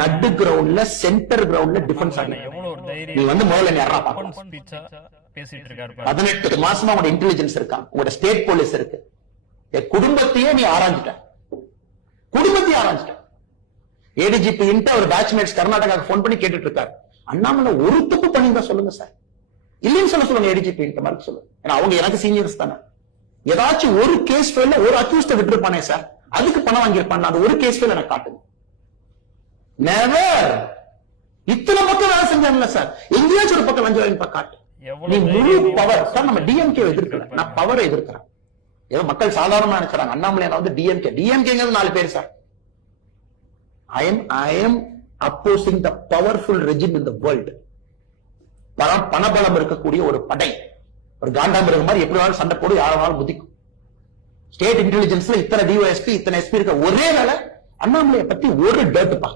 நடு கிரவுண்ட்ல சென்டர் கிரவுண்ட்ல டிஃபென்ஸ் ஆகி நீ வந்து முதல்ல யாரா பேசிட்டு இருக்காரு. 18 மாசமா உங்களோட இன்டெலிஜென்ஸ் இருக்கான், உங்களோட ஸ்டேட் போலீஸ் இருக்கு, குடும்பத்தையே நீ ஆராய்ஞ்சிட்ட, குடும்பத்தையே ஆராய்ஞ்சிட்ட. ஏடிஜிபி ஒரு பேட்ச்மேட்ஸ் கர்நாடகாவுக்கு போன் பண்ணி கேட்டுட்டு இருக்காரு, அண்ணாமலை ஒரு தப்பு பண்ணிருந்தா சொல்லுங்க சார், இல்லைன்னு சொல்லுங்க ஏடிஜிபி மறுக்க சொல்லுங்க, ஏன்னா அவங்க எனக்கு சீனியர்ஸ் தானே. ஏதாச்சும் ஒரு கேஸ் ஃபைல்ல ஒரு அக்யூஸ்ட விட்டுருப்பானே சார், அதுக்கு பணம் வாங்கியிருப்பான், அது ஒரு கேஸ் ஃபைல் எனக்கு காட்டுங்க. நெவர். இத்தனை பக்கம் வேலை செஞ்சாங்கல்ல சார், எங்கேயாச்சும் ஒரு பக்கம் லஞ்சம் காட்டு. நீ முழு பவர் சார். நம்ம டிஎம்கே எதிர்க்கல, நான் பவரை எதிர்க்கிறேன். ஏதோ மக்கள் சாதாரணமா நினைக்கிறாங்க அண்ணாமலை வந்து டிஎம்கே 4 பேர் sir. I am opposing the powerful regime in the world. பணபலம் இருக்கக்கூடிய ஒரு படை, ஒரு காண்டாமிருகம் மாதிரி எப்படி வேணாலும் சண்டை போடு, யாராலும் புதிக்கும். ஸ்டேட் இன்டெலிஜென்ஸ்ல இத்தனை டிஒஎஸ்பி இத்தனை எஸ்பி இருக்க ஒரே வேலை, அண்ணாமலையை பத்தி ஒரு டேட்டுப்பா